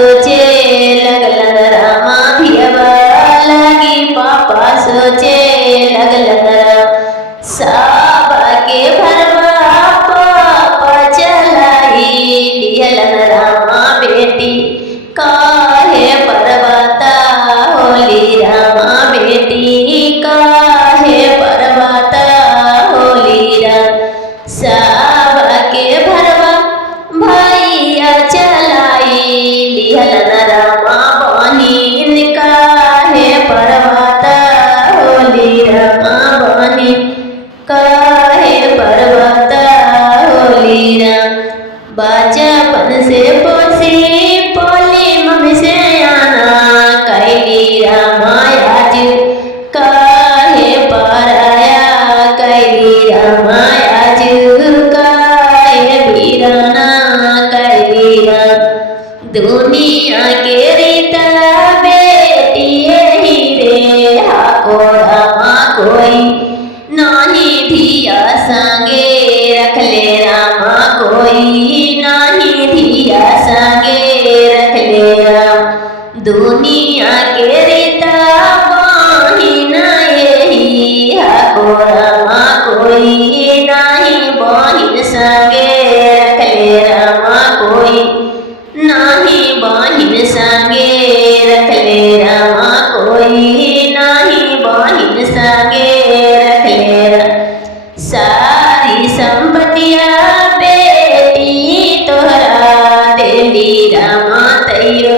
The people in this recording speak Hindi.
सोचे लगलन रामा धियवा लगी पापा सोचे लगलन राम साबा के भरवा पापा चलाई लिहलन रामा बेटी काहे परवाता होली रामा बेटी काहे परवाता होली राम साबा के भरवा भैया चलाई लिहलन रामा बहिन काहे परवाता होली रामा बहिन काहे परवाता होली राम बचपन से पोसी पोली मम्मी से आना कैली रामायाज काहे पराया कैली रामायाज काहे बीराना कैली राम दुनिया के रीता बेटी ही रे हाको रामा कोई नाही धिया संगे रख ले रामा कोई नाही धिया संगे रख ले राम दुनिया के रीता बहिन यही हाको रामा कोई नाही बहिन संगे रख ले रामा कोई नाही बहिन संगे रख ले रामा कोई नाही बहिन संगे रख ले राम सारी संपत्तिया बेटी तोहरा देली रामा तैयो